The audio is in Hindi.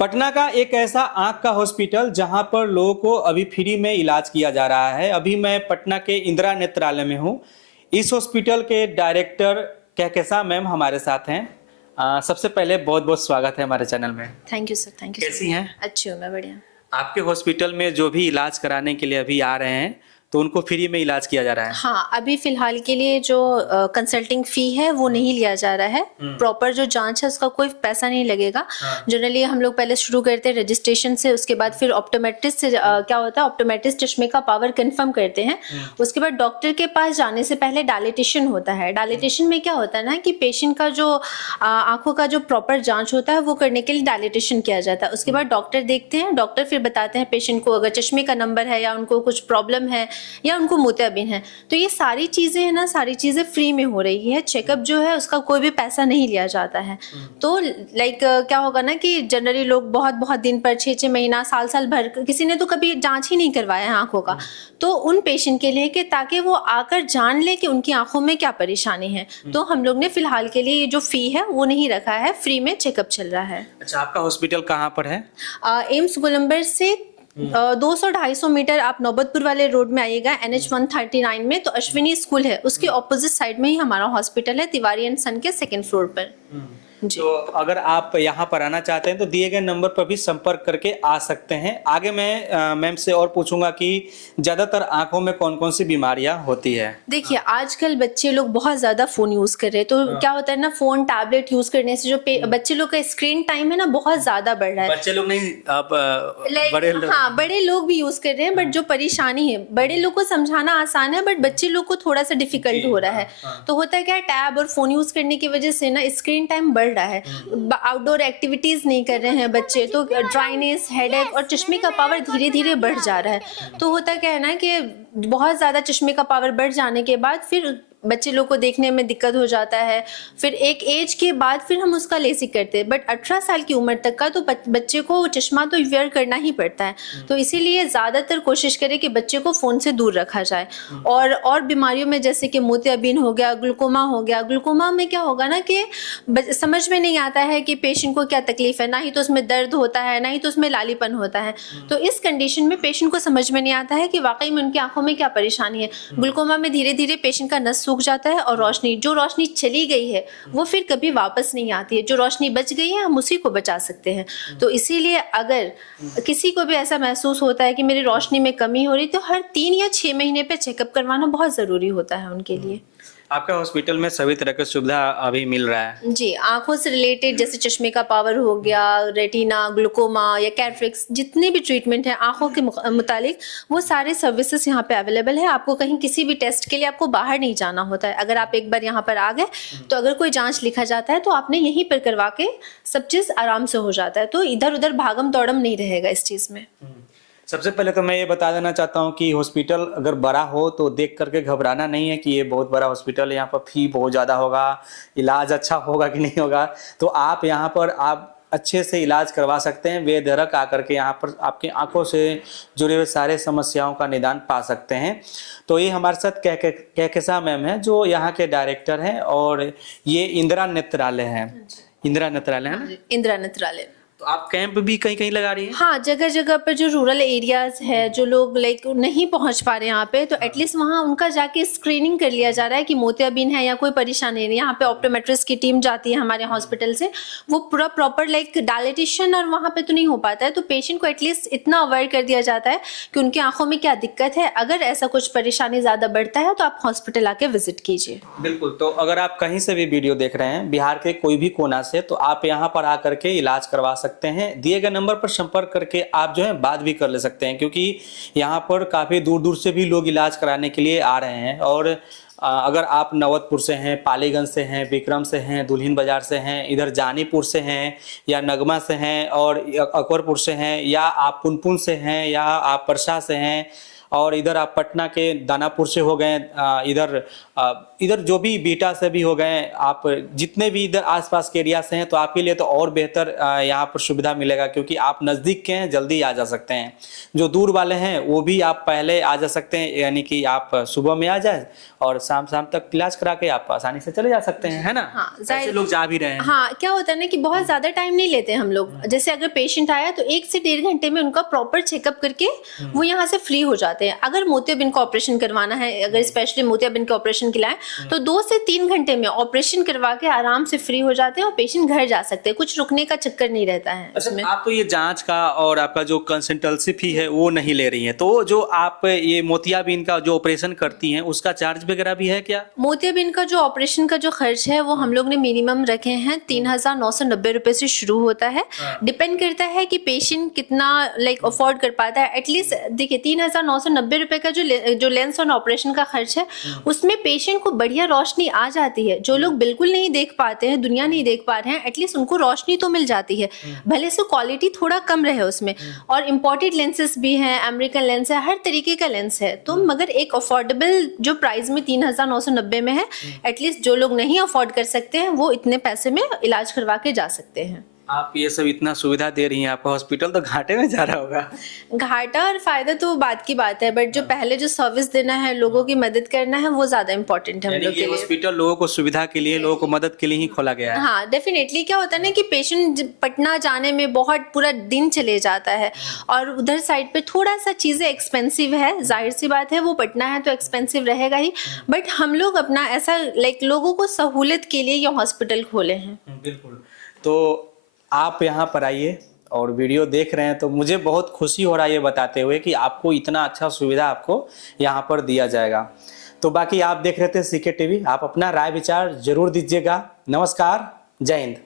पटना का एक ऐसा आंख का हॉस्पिटल जहां पर लोगों को अभी फ्री में इलाज किया जा रहा है। अभी मैं पटना के इंदिरा नेत्रालय में हूं। इस हॉस्पिटल के डायरेक्टर कहकशा मैम हमारे साथ हैं। सबसे पहले बहुत बहुत स्वागत है हमारे चैनल में। Thank you sir, thank you. कैसी हैं? अच्छी हूँ मैं, बढ़िया। आपके हॉस्पिटल में जो भी इलाज कराने के लिए अभी आ रहे हैं तो उनको फ्री में इलाज किया जा रहा है? हाँ, अभी फिलहाल के लिए जो कंसल्टिंग फी है वो नहीं लिया जा रहा है। प्रॉपर जो जांच है उसका कोई पैसा नहीं लगेगा। जनरली हम लोग पहले शुरू करते हैं रजिस्ट्रेशन से, उसके बाद फिर ऑप्टोमेट्रिस्ट से क्या होता है, ऑप्टोमेट्रिस्ट चश्मे का पावर कंफर्म करते हैं। उसके बाद डॉक्टर के पास जाने से पहले डायलिटेशन होता है। डायलिटेशन में क्या होता है ना कि पेशेंट का जो आंखों का जो प्रॉपर जांच होता है वो करने के लिए डायलिटेशन किया जाता है। उसके बाद डॉक्टर देखते हैं, डॉक्टर फिर बताते हैं पेशेंट को अगर चश्मे का नंबर है या उनको कुछ प्रॉब्लम है या उनको मोतियाबिंद है। तो ये सारी चीजें है ना, सारी चीजें फ्री में हो रही है। चेकअप जो है उसका कोई भी पैसा नहीं लिया जाता है। तो लाइक क्या होगा ना कि जनरली लोग बहुत बहुत दिन पर 6-6 महीना साल भर किसी ने तो कभी जांच ही नहीं करवाया है आंखों का। तो उन पेशेंट के लिए कि ताकि वो आकर जान ले कि उनकी आंखों में क्या परेशानी है, तो हम लोग ने फिलहाल के लिए ये जो फी है वो नहीं रखा है, फ्री में चेकअप चल रहा है। अच्छा, आपका हॉस्पिटल कहाँ पर है? एम्स गोलंबर से 200-250 मीटर आप नौबतपुर वाले रोड में आइएगा, NH 139 में, तो अश्विनी स्कूल है, उसके ऑपोजिट साइड में ही हमारा हॉस्पिटल है, तिवारी एंड सन के 2nd फ्लोर पर। तो अगर आप यहाँ पर आना चाहते हैं तो दिए गए नंबर पर भी संपर्क करके आ सकते हैं। आगे मैं मैम से और पूछूंगा कि ज्यादातर आंखों में कौन कौन सी बीमारियां होती है। देखिए, आजकल बच्चे लोग बहुत ज्यादा फोन यूज कर रहे हैं, तो क्या होता है ना, फोन टैबलेट यूज करने से जो बच्चे लोग का स्क्रीन टाइम है ना बहुत ज्यादा बढ़ रहा है। बच्चे लोग नहीं, आप बड़े लोग, हाँ बड़े लोग भी यूज कर रहे हैं, बट जो परेशानी है बड़े लोग को समझाना आसान है, बट बच्चे लोग को थोड़ा सा डिफिकल्ट हो रहा है। तो होता है क्या, टैब और फोन यूज करने की वजह से ना स्क्रीन टाइम बढ़ रहा है, आउटडोर एक्टिविटीज नहीं कर रहे हैं बच्चे, तो ड्राइनेस, हेडेक और चश्मे का पावर धीरे धीरे बढ़ जा रहा है। तो होता क्या है ना कि बहुत ज्यादा चश्मे का पावर बढ़ जाने के बाद फिर बच्चे लोग को देखने में दिक्कत हो जाता है। फिर एक एज के बाद फिर हम उसका लेसिक करते हैं, बट 18 साल की उम्र तक का तो बच्चे को चश्मा तो वेयर करना ही पड़ता है। तो इसीलिए ज़्यादातर कोशिश करें कि बच्चे को फ़ोन से दूर रखा जाए। और बीमारियों में जैसे कि मोतियाबिंद हो गया, ग्लूकोमा हो गया। ग्लूकोमा में क्या होगा ना कि समझ में नहीं आता है कि पेशेंट को क्या तकलीफ है, ना ही तो उसमें दर्द होता है, ना ही तो उसमें लालीपन होता है। तो इस कंडीशन में पेशेंट को समझ में नहीं आता है कि वाकई में उनकी आंखों में क्या परेशानी है। ग्लूकोमा में धीरे धीरे पेशेंट का नस सूख जाता है और जो रोशनी चली गई है वो फिर कभी वापस नहीं आती है। जो रोशनी बच गई है हम उसी को बचा सकते हैं। तो इसीलिए अगर किसी को भी ऐसा महसूस होता है कि मेरी रोशनी में कमी हो रही, तो हर 3 या 6 महीने पे चेकअप करवाना बहुत ज़रूरी होता है उनके लिए। आपका हॉस्पिटल में सभी तरह की सुविधा अभी मिल रहा है? जी, आंखों से रिलेटेड जैसे चश्मे का पावर हो गया, रेटिना, ग्लूकोमा या कैटरेक्ट, जितने भी ट्रीटमेंट है आंखों के मुतालिक, वो सारे सर्विसेज यहाँ पे अवेलेबल है। आपको कहीं किसी भी टेस्ट के लिए आपको बाहर नहीं जाना होता है। अगर आप एक बार यहाँ पर आ गए तो अगर कोई जांच लिखा जाता है तो आपने यहीं पर करवा के सब चीज़ आराम से हो जाता है। तो इधर उधर भागम दौड़म नहीं रहेगा इस चीज़ में। सबसे पहले तो मैं ये बता देना चाहता हूँ कि हॉस्पिटल अगर बड़ा हो तो देख करके घबराना नहीं है कि ये बहुत बड़ा हॉस्पिटल है, यहाँ पर फी बहुत ज़्यादा होगा, इलाज अच्छा होगा कि नहीं होगा। तो आप यहाँ पर आप अच्छे से इलाज करवा सकते हैं। बेधड़क आकर के यहाँ पर आपकी आंखों से जुड़े हुए सारे समस्याओं का निदान पा सकते हैं। तो ये हमारे साथ कहकशा मैम है जो यहाँ के डायरेक्टर हैं, और ये इंदिरा नेत्रालय है। इंदिरा नेत्रालय है ना? इंदिरा नेत्रालय। तो आप कैंप भी कहीं कहीं लगा रही हैं? हाँ, जगह जगह पर जो रूरल एरियाज है, जो लोग लाइक नहीं पहुंच पा रहे हैं यहाँ पे, तो एटलीस्ट वहाँ उनका जाके स्क्रीनिंग कर लिया जा रहा है कि मोतियाबिंद है या कोई परेशानी नहीं। यहाँ पे ऑप्टोमेट्रिस्ट की टीम जाती है हमारे हॉस्पिटल से, वो पूरा प्रॉपर लाइक डायलिटेशन, और वहाँ पे तो नहीं हो पाता है, तो पेशेंट को एटलीस्ट इतना अवॉइड कर दिया जाता है कि उनकी आंखों में क्या दिक्कत है। अगर ऐसा कुछ परेशानी ज़्यादा बढ़ता है तो आप हॉस्पिटल आके विजिट कीजिए। बिल्कुल। तो अगर आप कहीं से भी वीडियो देख रहे हैं, बिहार के कोई भी कोना से, तो आप यहाँ पर आकर के इलाज करवा सकते हैं। दिए गए नंबर पर संपर्क करके आप जो है बात भी कर ले सकते हैं, क्योंकि यहाँ पर काफ़ी दूर दूर से भी लोग इलाज कराने के लिए आ रहे हैं। और अगर आप नवतपुर से हैं, पालीगंज से हैं, विक्रम से हैं, दुल्हिन बाजार से हैं, इधर जानीपुर से हैं, या नगमा से हैं, और अकबरपुर से हैं, या आप पुनपुन से हैं, या आप परसा से हैं, और इधर आप पटना के दानापुर से हो गए, इधर जो भी बीटा से भी हो गए, आप जितने भी इधर आसपास के एरिया से हैं, तो आपके लिए तो और बेहतर यहाँ पर सुविधा मिलेगा, क्योंकि आप नज़दीक के हैं, जल्दी आ जा सकते हैं। जो दूर वाले हैं वो भी आप पहले आ जा सकते हैं, यानी कि आप सुबह में आ जाए और शाम तक इलाज करा के आप आसानी से चले जा सकते हैं, है ना? हाँ, ऐसे लोग जा भी रहे हैं। हाँ, क्या होता है ना कि बहुत ज्यादा टाइम नहीं लेते हम लोग। जैसे अगर पेशेंट आया तो 1 से 1.5 घंटे में उनका प्रॉपर चेकअप करके वो यहाँ से फ्री हो जाते हैं। अगर मोतियाबिंद का ऑपरेशन करवाना है, अगर स्पेशली मोतियाबिंद के ऑपरेशन के लिए तो 2 से 3 घंटे में ऑपरेशन करवा के आराम से फ्री हो जाते हैं और पेशेंट घर जा सकते हैं। कुछ रुकने का चक्कर नहीं रहता है इसमें। आप तो ये जांच का और आपका जो कंसल्टेंसी फी है वो नहीं ले रही है, तो जो आप ये मोतियाबिंद का जो ऑपरेशन करती हैं उसका चार्ज वगैरह भी है क्या? मोतियाबिंद का जो ऑपरेशन का जो खर्च है वो हम लोग ने मिनिमम रखे हैं 3,990 रुपए से शुरू होता है। डिपेंड करता है कि पेशेंट कितना अफोर्ड कर पाता है। एटलीस्ट देखिए 3,990 रुपए का जो लेंस ऑन ऑपरेशन का खर्च है उसमें पेशेंट को बढ़िया रोशनी आ जाती है। जो लोग बिल्कुल नहीं देख पाते हैं, दुनिया नहीं देख पा रहे हैं, एटलीस्ट उनको रोशनी तो मिल जाती है, भले से क्वालिटी थोड़ा कम रहे उसमें। और इम्पोर्टेड लेंसेज भी हैं, अमेरिकन लेंस है, हर तरीके का लेंस है। तो मगर एक अफोर्डेबल जो प्राइस में 3,990 में है, एटलीस्ट जो लोग नहीं अफोर्ड कर सकते हैं वो इतने पैसे में इलाज करवा के जा सकते हैं। आप ये सब इतना सुविधा दे रही हैं, आपका हॉस्पिटल तो घाटे में जा रहा होगा। घाटा और फायदा तो बात की बात है, बट जो पहले जो सर्विस देना है, लोगों की मदद करना है, वो ज्यादा इम्पोर्टेंट है हम लोग के लिए। हॉस्पिटल लोगों को सुविधा के लिए, लोगों को मदद के लिए ही खोला गया है। हाँ, डेफिनेटली। क्या होता है ना कि पेशेंट पटना जाने में बहुत पूरा दिन चले जाता है और उधर साइड पे थोड़ा सा चीजें एक्सपेंसिव है, जाहिर सी बात है, वो पटना है तो एक्सपेंसिव रहेगा ही। बट हम लोग अपना ऐसा लोगों को सहूलियत के लिए ये हॉस्पिटल खोले हैं। बिल्कुल। तो आप यहाँ पर आइए और वीडियो देख रहे हैं तो मुझे बहुत खुशी हो रहा है ये बताते हुए कि आपको इतना अच्छा सुविधा आपको यहाँ पर दिया जाएगा। तो बाकी आप देख रहे थे सीके टीवी, आप अपना राय विचार जरूर दीजिएगा। नमस्कार, जय हिंद।